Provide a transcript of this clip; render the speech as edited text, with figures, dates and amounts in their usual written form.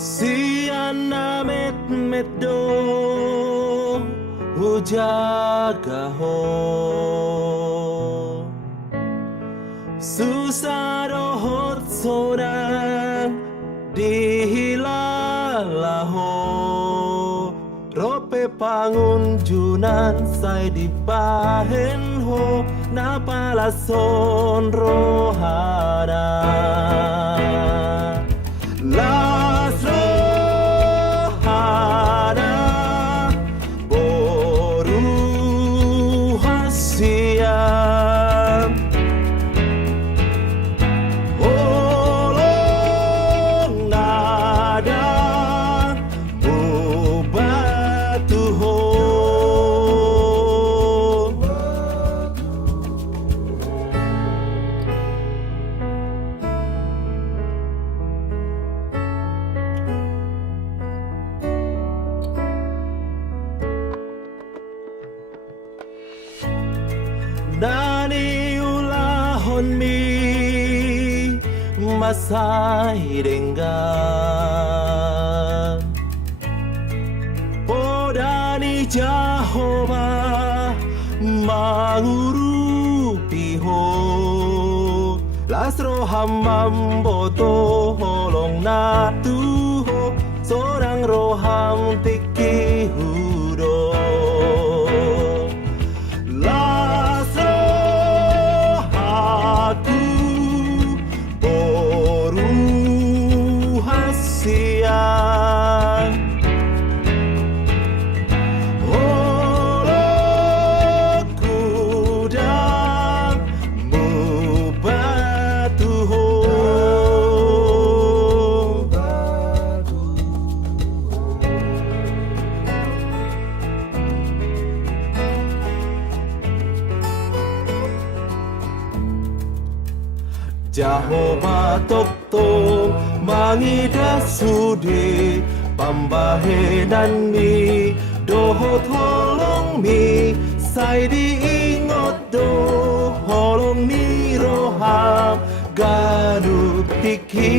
Siana met meddo hujaga ho susah dohot sorang dihilalaho rope pangunjunan sai di bahen ho napalason rohana las rohana boru hasiam holong nada ubatu ho Nani ulahon mi masai dengan Podani Jehovah mangurupi ho Lasro hamam boto holong natu ho Seorang roham tiki hudo siang Holo kudang mubatu ho Jehovah toktong mangida sude pambahenan mi dohot holong mi sai diingot do holong mi roham gadut tiki